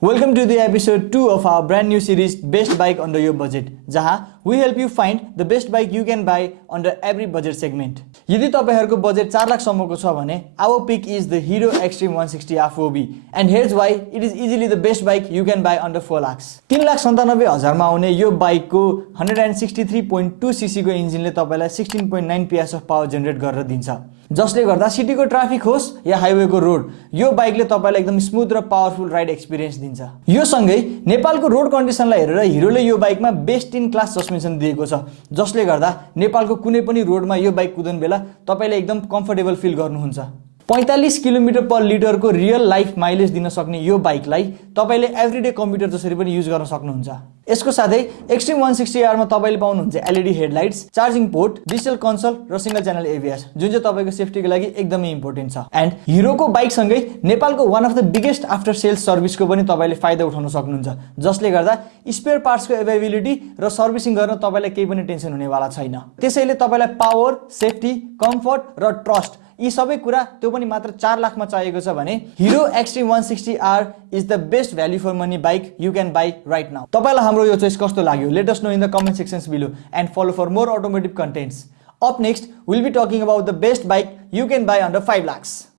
Welcome to the episode 2 of our brand new series Best Bike Under Your Budget, जहाँ we help you find the best bike you can buy under every budget segment. यदि तपाईहरुको budget 4 lakh सम्मको छ भने our pick is the Hero Xtreme 160 R4B and here's why it is easily the best bike you can buy under 4 lakhs. 3,97,000 मा आउने यो बाइकको 163.2 cc को इन्जिनले तपाईलाई 16.9 PS of power generate गरेर दिन्छ, जसले गर्दा सिटीको ट्राफिक होस् या हाइवेको रोड यो बाइकले तपाईलाई एकदम स्मुथ र पावरफुल राइड एक्सपिरियन्स दिन्छ। यो सँगै नेपालको रोड कन्डिसनलाई हेरेर हिरोले यो बाइकमा बेस्ट इन क्लास सस्पेन्सन दिएको छ, जसले गर्दा नेपालको कुनै पनि रोडमा यो बाइक कुदाउने बेला तपाईले एकदम कम्फर्टेबल फिल गर्नुहुन्छ। 45 किलोमिटर पर लिटरको रियल लाइफ माइलेज दिन सक्ने यो बाइकलाई तपाईले एभ्रीडे कम्प्युटर जसरी पनि युज गर्न सक्नुहुन्छ। यसको साथै एक्सट्रिम 160R मा तपाईले पाउनुहुन्छ LED headlights, charging port, digital console र सिंगल च्यानल एबीएस, जुन चाहिँ तपाईको सेफ्टीको लागि एकदमै इम्पोर्टेन्ट छ। एन्ड हिरोको बाइक सँगै नेपालको one of the biggest after sales सर्भिसको पनि तपाईले फाइदा उठाउन सक्नुहुन्छ, जसले गर्दा स्पेयर पार्ट्सको अवेलेबिलिटी र सर्भिसिङ गर्न तपाईलाई केही पनि टेन्सन हुनेवाला छैन। त्यसैले तपाईलाई पावर, सेफ्टी, कम्फर्ट र ट्रस्ट यी सबै कुरा त्यो पनि मात्र 4 लाखमा चाहिएको छ भने Hero Xtreme 160R is the best value for money bike you can buy right now. तपाईलाई हाम्रो यो चोइस कस्तो लाग्यो? Let us know in the comment sections below and follow for more automotive contents. Up next, we'll be talking about the best bike you can buy under 5 lakhs.